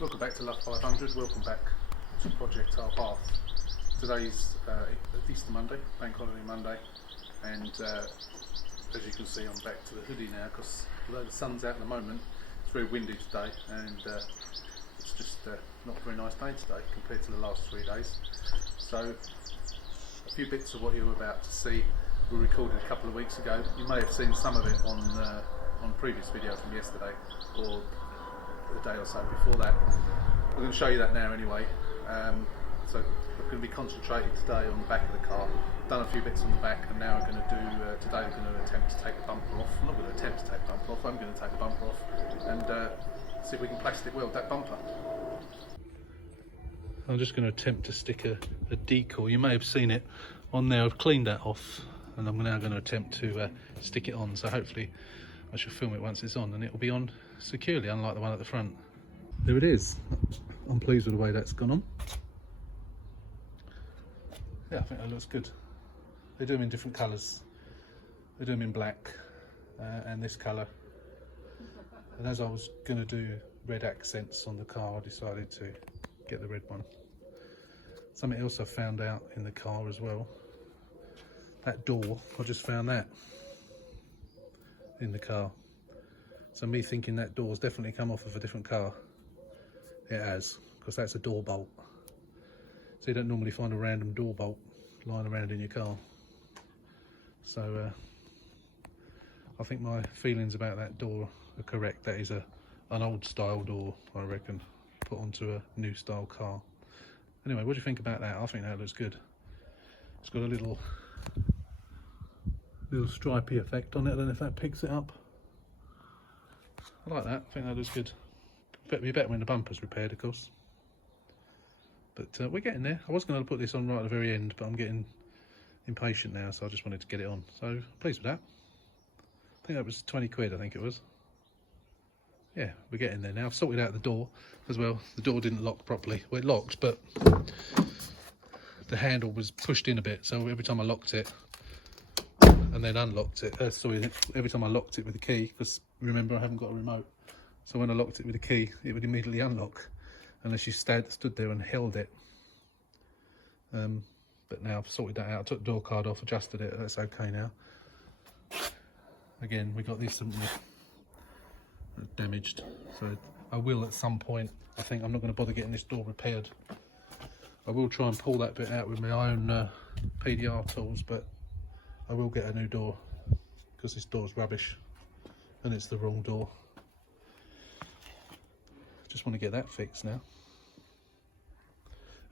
Welcome back to Love 500, welcome back to Project Abarth. Today's Easter Monday, Bank Holiday Monday, and as you can see I'm back to the hoodie now because although the sun's out at the moment, it's very windy today and it's just not a very nice day today compared to the last 3 days. So a few bits of what you're about to see were recorded a couple of weeks ago. You may have seen some of it on previous videos from yesterday or the day or so before that. We're going to show you that now anyway. So we're going to be concentrating today on the back of the car. Done a few bits on the back, and now we're going to do today we're going to attempt to take the bumper off. I'm not going to attempt to take the bumper off, I'm going to take the bumper off and see if we can plastic weld that bumper. I'm just going to attempt to stick a decal. You may have seen it on there. I've cleaned that off and I'm now going to attempt to stick it on, so hopefully I shall film it once it's on and it will be on securely, unlike the one at the front. There it is. I'm pleased with the way that's gone on. Yeah, I think that looks good. They do them in different colours. They do them in black and this colour. And as I was going to do red accents on the car, I decided to get the red one. Something else I found out in the car as well. That door, I just found that in the car. So me thinking that door's definitely come off of a different car. It has, because that's a door bolt. So you don't normally find a random door bolt lying around in your car. So I think my feelings about that door are correct. That is an old style door, I reckon, put onto a new style car. Anyway, what do you think about that? I think that looks good. It's got a little stripy effect on it. I don't know if that picks it up. I like that. I think that looks good. It'll be better when the bumper's repaired, of course. But we're getting there. I was going to put this on right at the very end, but I'm getting impatient now, so I just wanted to get it on. So I'm pleased with that. I think that was 20 quid, I think it was. Yeah, we're getting there now. I've sorted out the door as well. The door didn't lock properly. Well, it locked, but the handle was pushed in a bit, so every time I locked it and then unlocked it, every time I locked it with the key, because remember I haven't got a remote, so when I locked it with the key it would immediately unlock unless you stood there and held it. But now I've sorted that out. I took the door card off, adjusted it, that's okay now. Again, we got this something damaged, so I will at some point, I think I'm not going to bother getting this door repaired. I will try and pull that bit out with my own PDR tools, but I will get a new door because this door's rubbish and it's the wrong door. Just want to get that fixed now.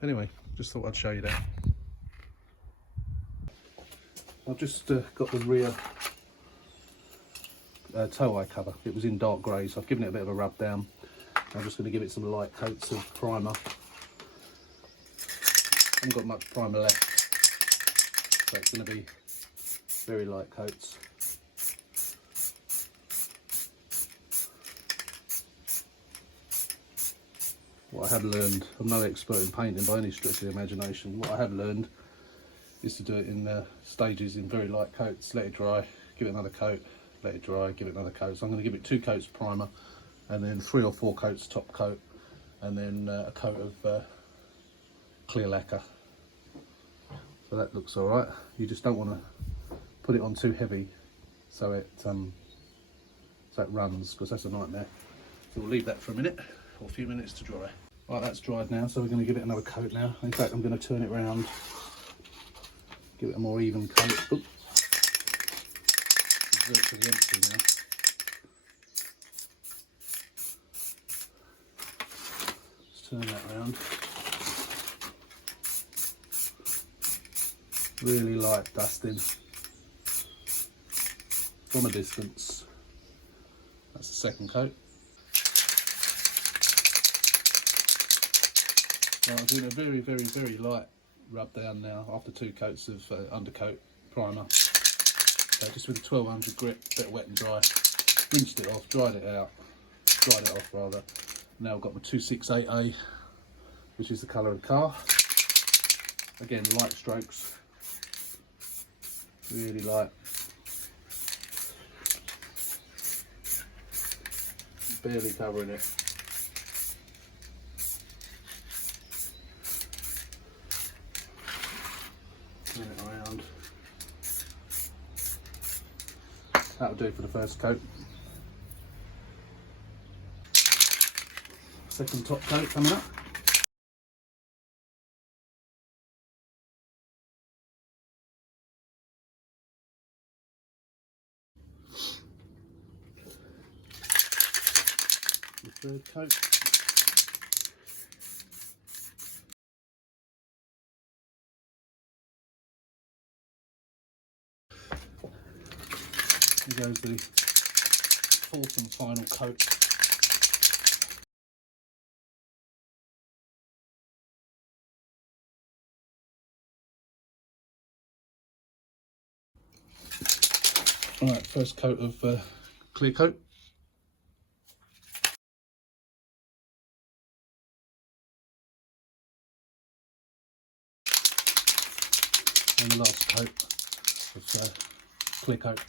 Anyway, just thought I'd show you that. I've just got the rear tow eye cover. It was in dark grey, so I've given it a bit of a rub down. I'm just going to give it some light coats of primer. I haven't got much primer left, so it's going to be very light coats. What I have learned, I'm no expert in painting by any stretch of the imagination, what I have learned is to do it in stages, in very light coats, let it dry, give it another coat, let it dry, give it another coat. So I'm going to give it 2 coats of primer and then 3 or 4 coats top coat and then a coat of clear lacquer. So that looks alright. You just don't want to put it on too heavy so it runs, because that's a nightmare. So we'll leave that for a minute, or a few minutes to dry. Right, that's dried now, so we're going to give it another coat now. In fact, I'm going to turn it around, give it a more even coat. Oops. It's virtually empty now. Let's turn that around. Really light dusting from a distance. That's the second coat. Right, I'm doing a very, very, very light rub down now after 2 coats of undercoat primer. So just with a 1200 grit, bit wet and dry. Rinsed it off, dried it off rather. Now I've got my 268A, which is the colour of the car. Again, light strokes, really light. Barely covering it. That'll do for the first coat. Second top coat coming up. The third coat. Here goes the fourth and final coat. Alright, first coat of clear coat. And the last coat of clear coat.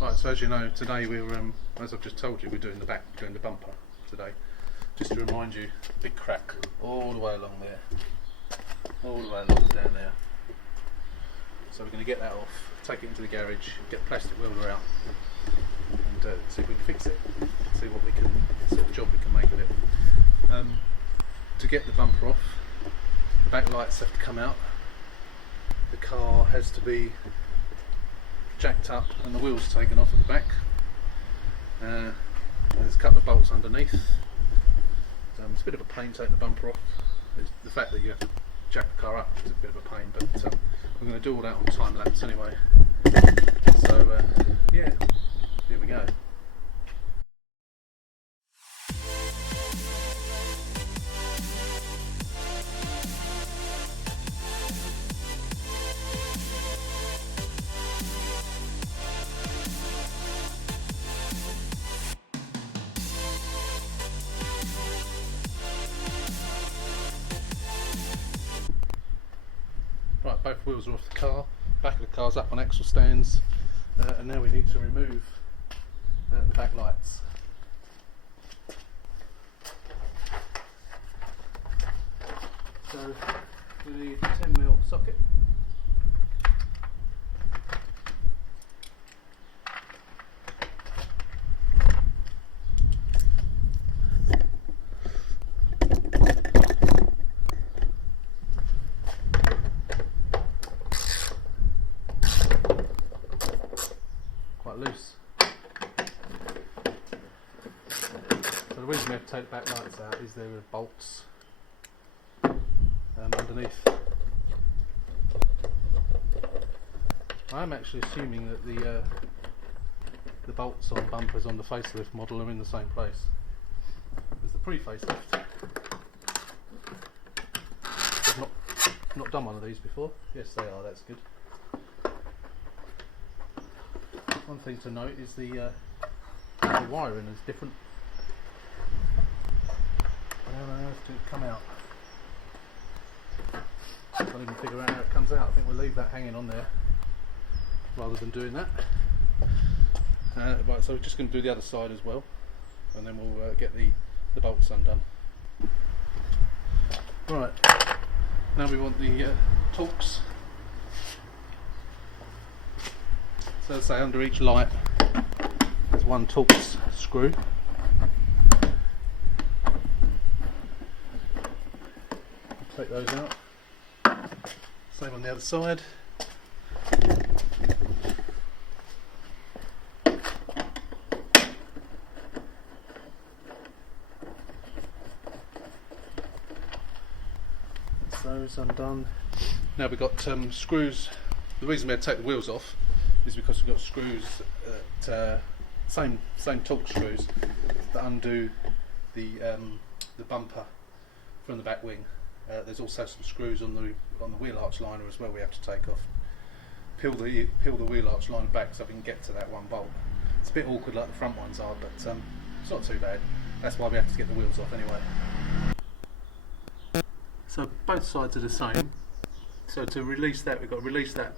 Right, so as you know, today we're, as I've just told you, we're doing the bumper today. Just to remind you, big crack all the way along there, all the way along down there. So we're going to get that off, take it into the garage, get the plastic welder out, and see if we can fix it. See what sort of job we can make of it. To get the bumper off, the back lights have to come out. The car has to be jacked up and the wheels taken off at the back. There's a couple of bolts underneath. It's a bit of a pain taking the bumper off. The fact that you have to jack the car up is a bit of a pain, but we're going to do all that on time lapse anyway. So yeah, here we go. Right, both wheels are off the car, back of the car's up on axle stands, and now we need to remove the back lights. So we need a 10mm socket. Loose. So the reason we have to take the back lights out is there are bolts underneath. I am actually assuming that the bolts on bumpers on the facelift model are in the same place as the pre-facelift. I've not done one of these before. Yes, they are. That's good. One thing to note is the wiring is different. How on earth did it come out? I can't even figure out how it comes out. I think we'll leave that hanging on there rather than doing that. Right, so we're just going to do the other side as well, and then we'll get the bolts undone. Right, now we want the Torx. So say under each light there's one Torx screw. Take those out. Same on the other side. That's those undone. Now we've got screws. The reason we had to take the wheels off is because we've got screws, same Torx screws that undo the bumper from the back wing. There's also some screws on the wheel arch liner as well we have to take off. Peel the wheel arch liner back so we can get to that one bolt. It's a bit awkward like the front ones are, but it's not too bad. That's why we have to get the wheels off anyway. So both sides are the same. So to release that, we've got to release that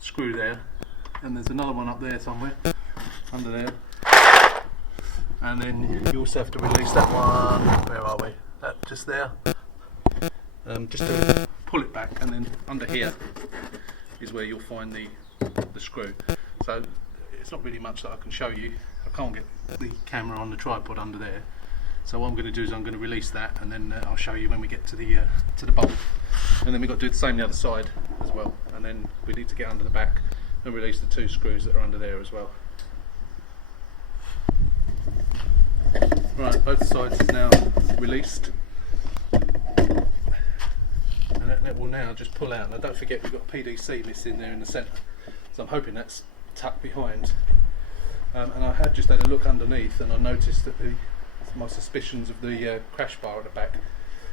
screw there, and there's another one up there somewhere under there. and then you also have to release that one. Where are we? That just there. Just to pull it back, and then under here is where you'll find the screw. So it's not really much that I can show you. I can't get the camera on the tripod under there. So what I'm going to do is I'm going to release that, and then I'll show you when we get to the bolt. And then we've got to do the same the other side as well. And then we need to get under the back and release the 2 screws that are under there as well. Right, both sides is now released. And that will now just pull out. Now don't forget we've got a PDC missing there in the centre. So I'm hoping that's tucked behind. And I had just had a look underneath, and I noticed that my suspicions of the crash bar at the back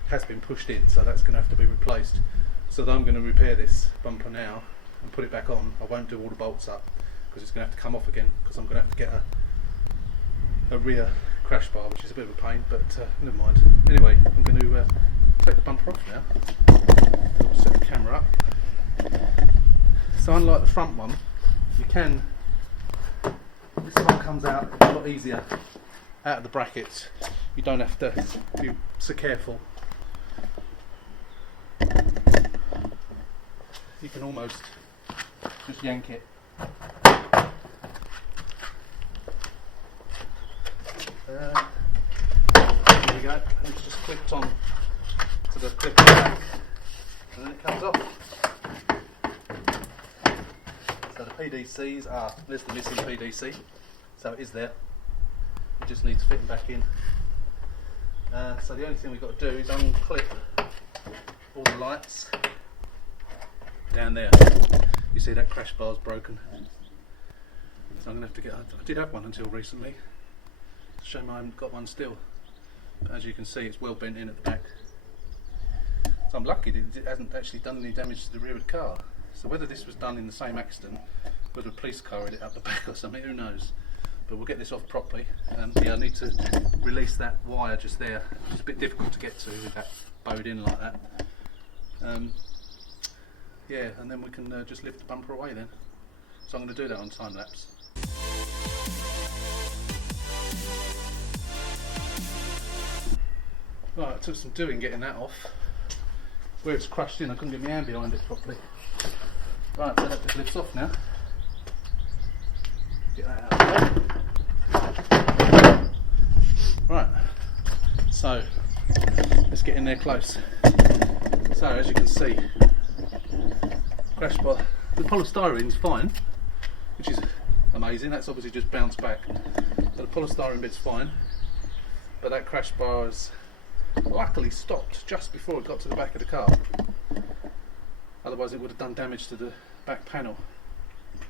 has been pushed in, so that's going to have to be replaced. So I'm going to repair this bumper now and put it back on. I won't do all the bolts up because it's going to have to come off again, because I'm going to have to get a rear crash bar, which is a bit of a pain, but never mind. Anyway, I'm going to take the bumper off now. I'll set the camera up. So unlike the front one, this one comes out a lot easier out of the brackets. You don't have to be so careful. You can almost just yank it. There you go, and it's just clipped on to the clip on the back, and then it comes off. So the PDCs are, there's the missing PDC, so it is there. It just needs fitting back in. So the only thing we've got to do is unclip all the lights down there. You see that crash bar's broken. So I'm going to have to get, I did have one until recently. It's a shame I haven't got one still. But as you can see, it's well bent in at the back. So I'm lucky that it hasn't actually done any damage to the rear of the car. So whether this was done in the same accident, whether a police car had it up the back or something, who knows. But we'll get this off properly. Yeah, I need to release that wire just there, which is a bit difficult to get to with that bowed in like that. Yeah, and then we can just lift the bumper away then. So I'm going to do that on time lapse. Right, it took some doing getting that off. Where it's crushed in, I couldn't get my hand behind it properly. Right, so that just lifts off now. Get that out of the way. Right, so let's get in there close. So as you can see, crash bar, the polystyrene's fine, which is amazing. That's obviously just bounced back. But the polystyrene bit's fine, but that crash bar has luckily stopped just before it got to the back of the car. Otherwise it would have done damage to the back panel.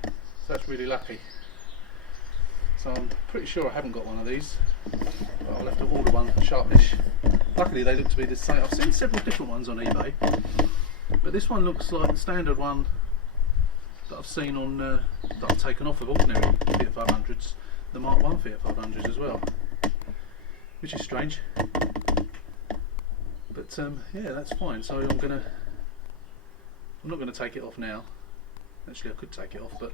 So that's really lucky. So I'm pretty sure I haven't got one of these, but I'll have to order one sharpish. Luckily they look to be the same. I've seen several different ones on eBay, but this one looks like the standard one that I've seen on that I've taken off of ordinary Fiat 500s, the Mark 1 Fiat 500s as well, which is strange. But yeah, that's fine. So I'm not going to take it off now. Actually, I could take it off, but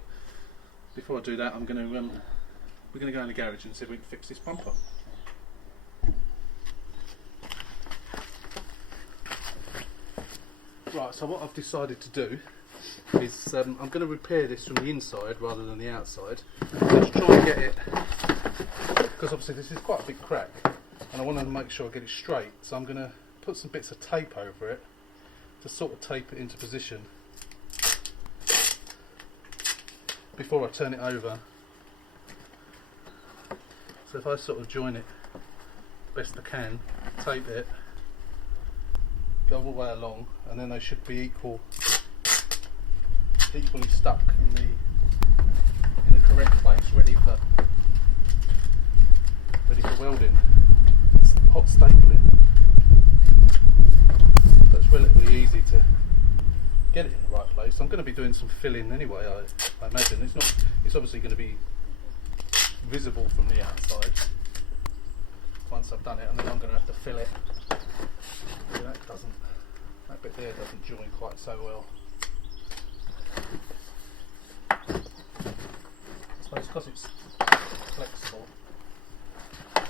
before I do that, we're going to go in the garage and see if we can fix this bumper. Right, so what I've decided to do is I'm going to repair this from the inside rather than the outside. Let's try and get it, because obviously this is quite a big crack, and I want to make sure I get it straight. So I'm going to put some bits of tape over it to sort of tape it into position before I turn it over. So if I sort of join it best I can, tape it, go all the way along, and then they should be equally stuck in the correct place, ready for welding. It's hot stapling. So it's relatively easy to get it in the right place. I'm going to be doing some filling anyway, I imagine. It's obviously going to be visible from the outside once I've done it, and then I'm going to have to fill it. Yeah, that bit there doesn't join quite so well. I suppose because it's flexible, I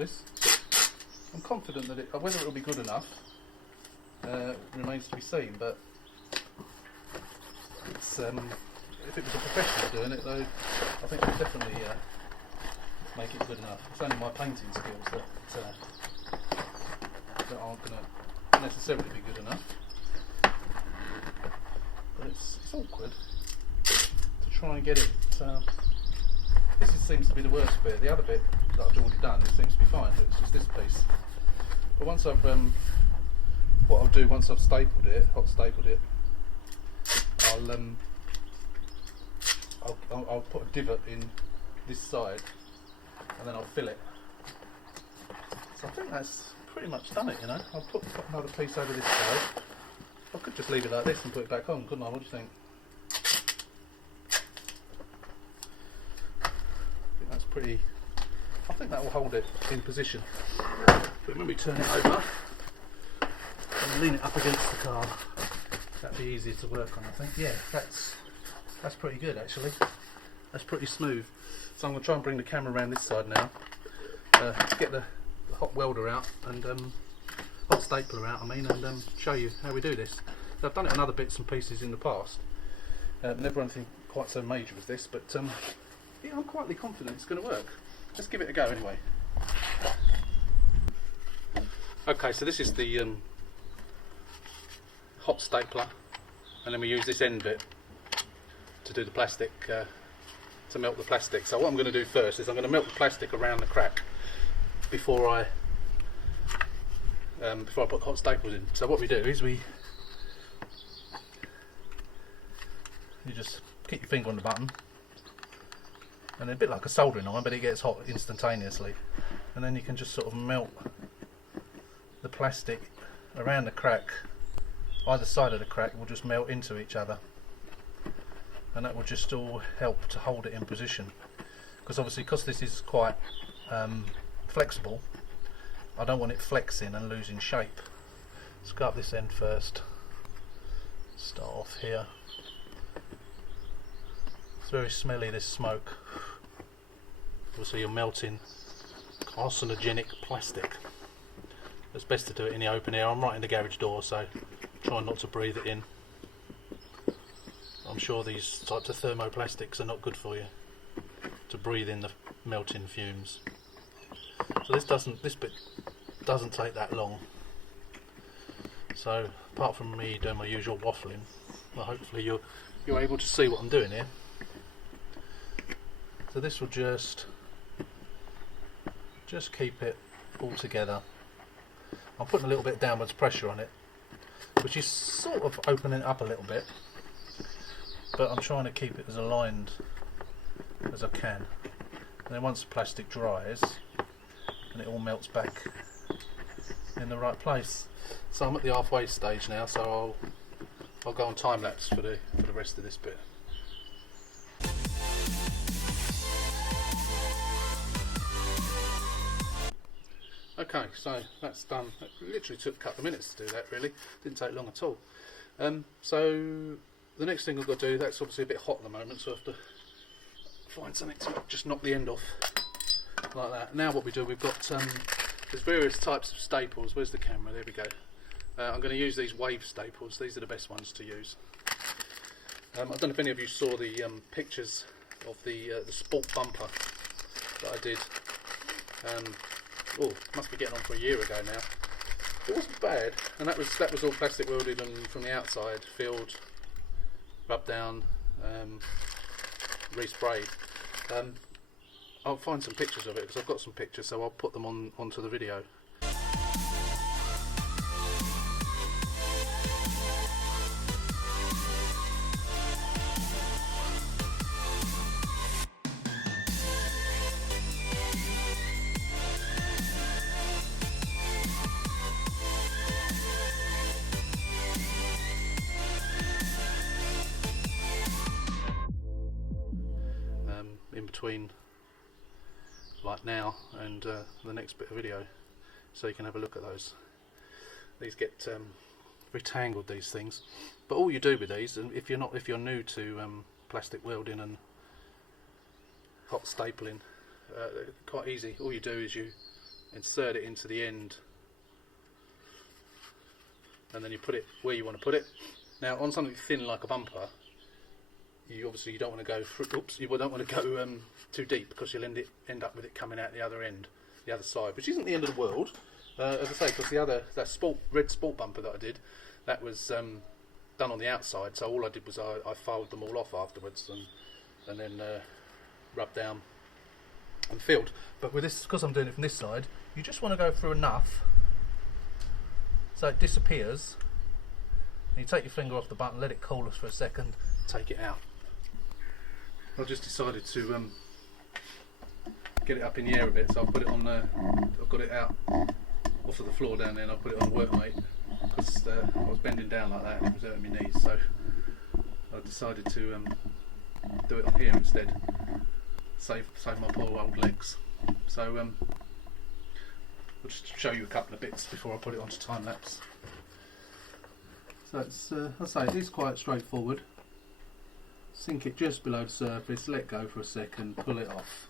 this. I'm confident that whether it'll be good enough remains to be seen, but it's, if it was a professional doing it though, I think we'll definitely make it good enough. It's only my painting skills that aren't going to necessarily be good enough. But it's awkward to try and get it. Seems to be the worst bit. The other bit that I've already done, it seems to be fine. It's just this piece. But once I've, what I'll do once I've stapled it, hot stapled it, I'll put a divot in this side, and then I'll fill it. So I think that's pretty much done it. You know, I'll put another piece over this side. I could just leave it like this and put it back on, couldn't I? What do you think? Pretty, I think that will hold it in position. But when we turn it over and lean it up against the car, that'd be easier to work on, I think. Yeah, that's pretty good actually. That's pretty smooth. So I'm going to try and bring the camera around this side now, get the hot welder out and hot stapler out, and show you how we do this. So I've done it on other bits and pieces in the past. Never anything quite so major as this, but yeah, I'm quietly confident it's going to work. Let's give it a go anyway. Okay, so this is the hot stapler, and then we use this end bit to do the plastic, to melt the plastic. So what I'm going to do first is I'm going to melt the plastic around the crack before I put the hot staples in. So what we do is you just keep your finger on the button. And a bit like a soldering iron, but it gets hot instantaneously. And then you can just sort of melt the plastic around the crack. Either side of the crack will just melt into each other. And that will just all help to hold it in position. Because obviously, because this is quite flexible, I don't want it flexing and losing shape. Let's go up this end first. Start off here. It's very smelly, this smoke. Obviously you're melting carcinogenic plastic. It's best to do it in the open air. I'm right in the garage door, so try not to breathe it in. I'm sure these types of thermoplastics are not good for you to breathe in the melting fumes. So this bit doesn't take that long. So apart from me doing my usual waffling, well, hopefully you're able to see what I'm doing here. So this will just keep it all together. I'm putting a little bit downwards pressure on it, which is sort of opening it up a little bit, but I'm trying to keep it as aligned as I can. And then once the plastic dries, and it all melts back in the right place. So I'm at the halfway stage now, so I'll go on time lapse for the rest of this bit. Okay, so that's done. It literally took a couple of minutes to do that, really. Didn't take long at all. So the next thing I've got to do, that's obviously a bit hot at the moment, so I have to find something to just knock the end off like that. Now what we do, we've got there's various types of staples. Where's the camera? There we go. I'm going to use these wave staples. These are the best ones to use. I don't know if any of you saw the pictures of the sport bumper that I did. Oh, must be getting on for a year ago now. It wasn't bad, and that was all plastic welded and from the outside, filled, rubbed down, resprayed. I'll find some pictures of it because I've got some pictures, so I'll put them onto the video. In between like now and the next bit of video, so you can have a look at those. These get retangled, these things, but all you do with these, and if you're new to plastic welding and hot stapling, quite easy. All you do is you insert it into the end, and then you put it where you want to put it. Now on something thin like a bumper, you obviously don't want to go you don't want to go too deep, because you'll end up with it coming out the other end, the other side, which isn't the end of the world. As I say, because that red sport bumper that I did, that was done on the outside, so all I did was I filed them all off afterwards and then rubbed down and filled. But with this, because I'm doing it from this side, you just want to go through enough so it disappears. And you take your finger off the button, let it cool us for a second, take it out. I just decided to get it up in the air a bit, so I've put it on. I've got it out off of the floor down there, and I put it on the workmate because I was bending down like that and it was hurting my knees. So I decided to do it on here instead. Save my poor old legs. So I'll just show you a couple of bits before I put it onto time lapse. So it's, I say, it is quite straightforward. Sink it just below the surface, let go for a second, pull it off,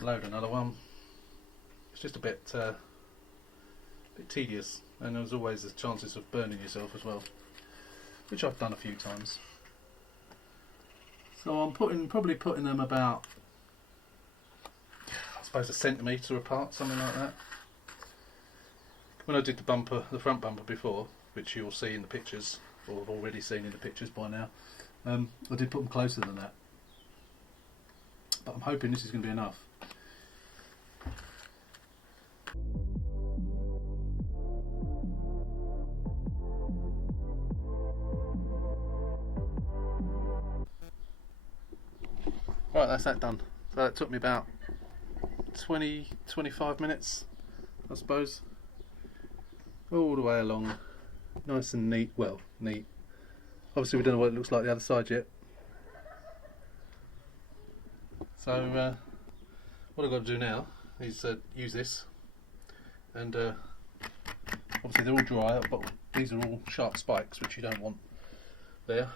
load another one. It's just a bit tedious, and there's always the chances of burning yourself as well, which I've done a few times. So I'm probably putting them about, I suppose, a centimetre apart, something like that. When I did the front bumper before, which you'll see in the pictures, or have already seen in the pictures by now, I did put them closer than that. But I'm hoping this is going to be enough. Right, that's that done. So that took me about 20-25 minutes, I suppose. All the way along, nice and neat. Well, neat. Obviously we don't know what it looks like the other side yet. So what I've got to do now is use this, and obviously they're all dry, but these are all sharp spikes which you don't want there.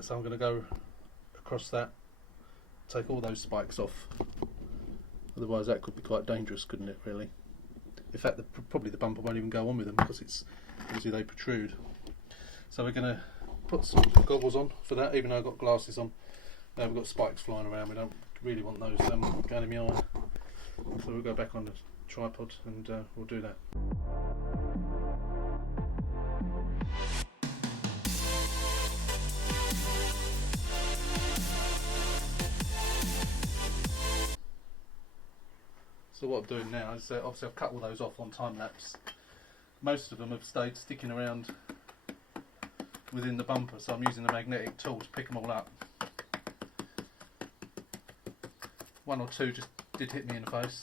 So I'm going to go across that, take all those spikes off. Otherwise that could be quite dangerous, couldn't it, really? In fact, probably the bumper won't even go on with them, because it's obviously they protrude. So we're going to put some goggles on for that, even though I've got glasses on. We've got spikes flying around, we don't really want those going in my eye. So we'll go back on the tripod and we'll do that. So what I'm doing now is obviously I've cut all those off on time lapse. Most of them have stayed sticking around within the bumper, so I'm using the magnetic tool to pick them all up. One or two just did hit me in the face.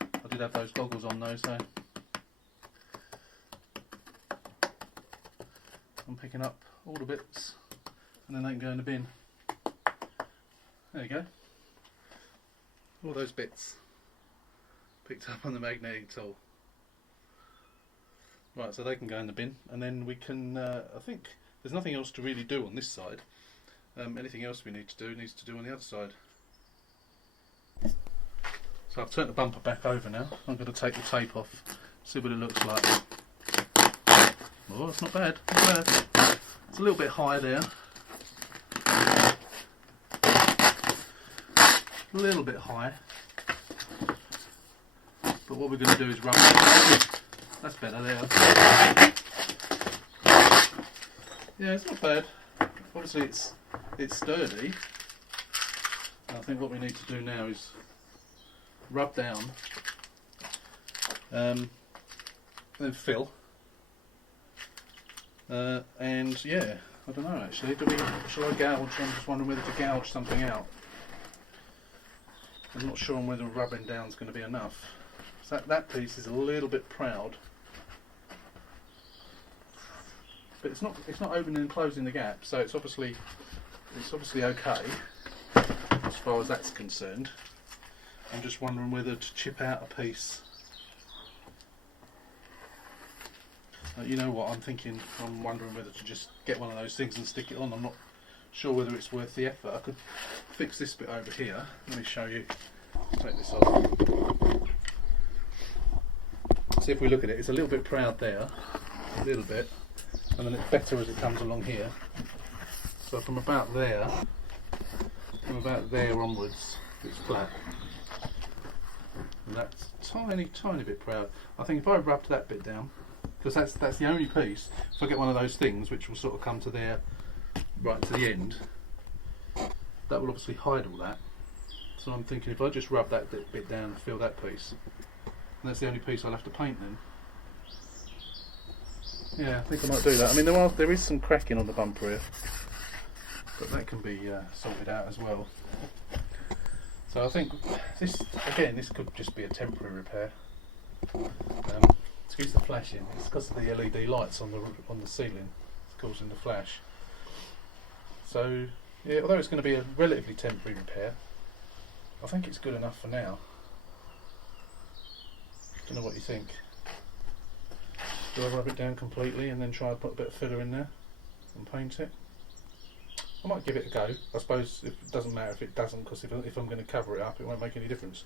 I did have those goggles on though, so I'm picking up all the bits and then they can go in the bin. There you go. All those bits picked up on the magnetic tool. Right, so they can go in the bin, and then we can, I think there's nothing else to really do on this side. Anything else we need to do needs to do on the other side. So I've turned the bumper back over now. I'm going to take the tape off, see what it looks like. Oh, it's not bad, not bad. It's a little bit high there. A little bit high. But what we're going to do is rub it. That's better there. Yeah, it's not bad. Obviously it's sturdy. And I think what we need to do now is rub down, then fill, and yeah, I don't know actually. Shall I gouge? I'm just wondering whether to gouge something out. I'm not sure on whether rubbing down is going to be enough. So that piece is a little bit proud, but it's not opening and closing the gap, so it's obviously okay as far as that's concerned. I'm just wondering whether to chip out a piece. You know what I'm thinking? I'm wondering whether to just get one of those things and stick it on. I'm not sure whether it's worth the effort. I could fix this bit over here. Let me show you. Take this off. see if we look at it, it's a little bit proud there, a little bit, and then it's better as it comes along here. So from about there onwards, it's flat. And that's tiny bit proud. I think if I rubbed that bit down, because that's the only piece, if I get one of those things which will sort of come to there, right to the end, that will obviously hide all that. So I'm thinking if I just rub that bit down and fill that piece, and that's the only piece I'll have to paint then. Yeah, I think I might do that. I mean, there is some cracking on the bumper here, but that can be sorted out as well. So I think this could just be a temporary repair. Excuse the flashing. It's because of the LED lights on the ceiling. It's causing the flash. So yeah, although it's going to be a relatively temporary repair, I think it's good enough for now. Don't know what you think. Do I rub it down completely and then try and put a bit of filler in there and paint it? I might give it a go. I suppose it doesn't matter if it doesn't, because if I'm going to cover it up, it won't make any difference.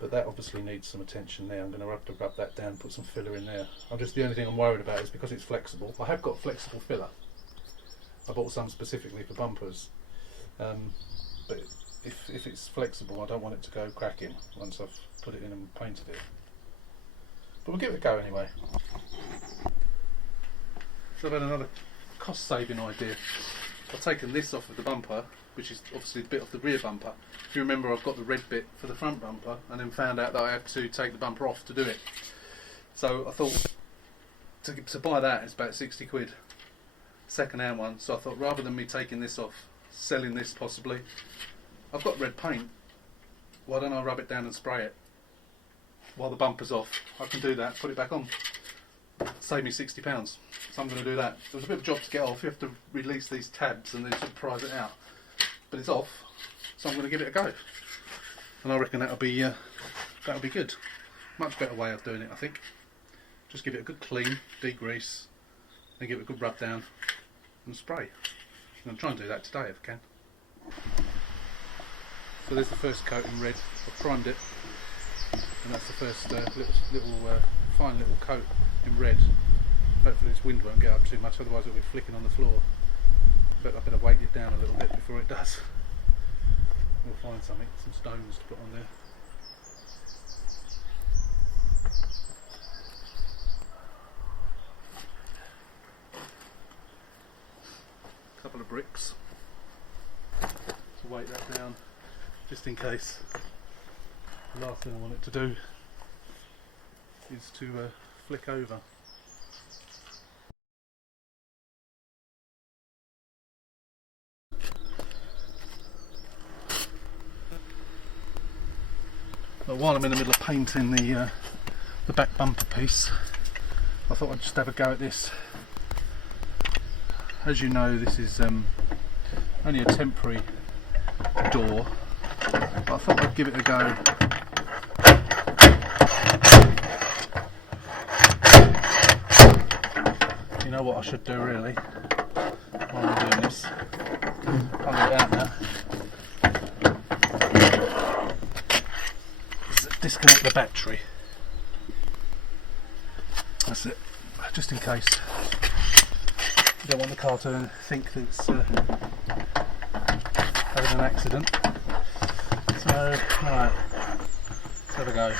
But that obviously needs some attention there. I'm going to have to rub that down, put some filler in there. The only thing I'm worried about is because it's flexible. I have got flexible filler. I bought some specifically for bumpers. But if it's flexible, I don't want it to go cracking once I've put it in and painted it. But we'll give it a go anyway. So I've had another cost-saving idea. I've taken this off of the bumper, which is obviously the bit off the rear bumper. If you remember, I've got the red bit for the front bumper, and then found out that I had to take the bumper off to do it. So I thought to buy that is about 60 quid, second-hand one. So I thought rather than me taking this off, selling this possibly, I've got red paint. Why don't I rub it down and spray it while the bumper's off? I can do that. Put it back on. Save me £60. So I'm going to do that. It was a bit of a job to get off. You have to release these tabs and then sort of prise it out. But it's off, so I'm going to give it a go. And I reckon that'll be good. Much better way of doing it, I think. Just give it a good clean, degrease, then give it a good rub down and spray. I'm going to try and do that today if I can. So there's the first coat in red. I've primed it, and that's the first fine little coat in red. Hopefully this wind won't get up too much, otherwise it'll be flicking on the floor. But I better weight it down a little bit before it does. We'll find some stones to put on there. A couple of bricks to weight that down, just in case. The last thing I want it to do is to flick over. But while I'm in the middle of painting the back bumper piece, I thought I'd just have a go at this. As you know, this is only a temporary door, but I thought I'd give it a go. You know what I should do really while I'm doing this? I'll get it out now. Disconnect the battery. That's it, just in case. You don't want the car to think that it's having an accident. So, right, let's have a go.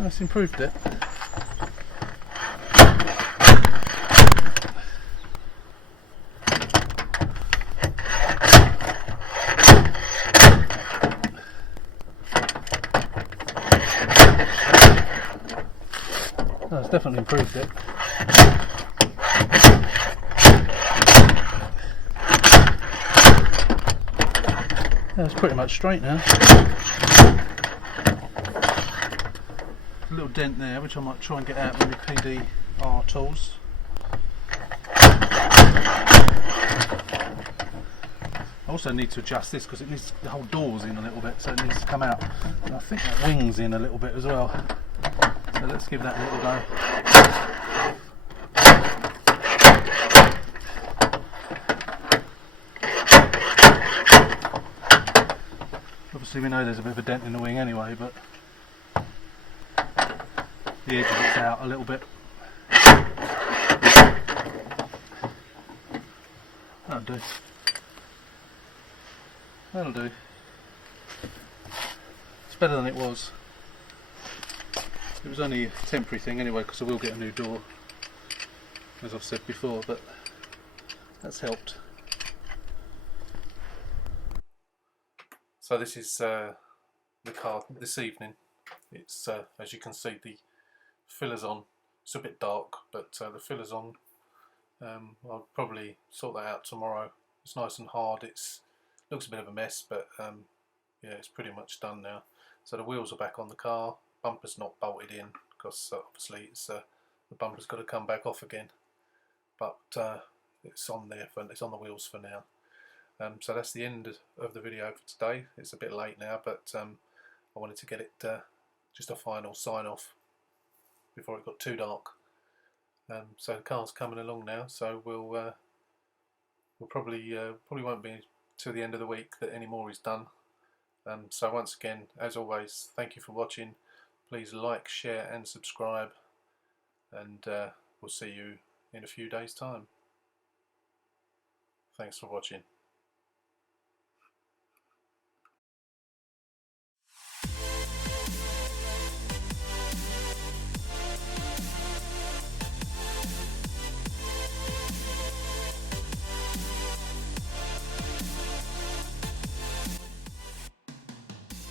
Oh, it's improved it. Oh, it's definitely improved it. Yeah, it's pretty much straight now. A little dent there, which I might try and get out with my PDR tools. I also need to adjust this because it needs the whole door's in a little bit, so it needs to come out. And I think that wing's in a little bit as well. So let's give that a little go. obviously we know there's a bit of a dent in the wing anyway, but the edge of it's out a little bit. That'll do. That'll do. It's better than it was. It was only a temporary thing anyway, because I will get a new door, as I've said before, but that's helped. So this is the car this evening. It's as you can see, the filler's on. It's a bit dark, but the filler's on. I'll probably sort that out tomorrow. It's nice and hard. It's looks a bit of a mess, but yeah, it's pretty much done now. So the wheels are back on the car. Bumper's not bolted in because obviously it's the bumper's got to come back off again. But it's on there. It's on the wheels for now. So that's the end of the video for today. It's a bit late now, but I wanted to get it just a final sign off before it got too dark. So the car's coming along now, so we'll probably won't be till the end of the week that any more is done. So once again, as always, thank you for watching. Please like, share and subscribe, and we'll see you in a few days' time. Thanks for watching.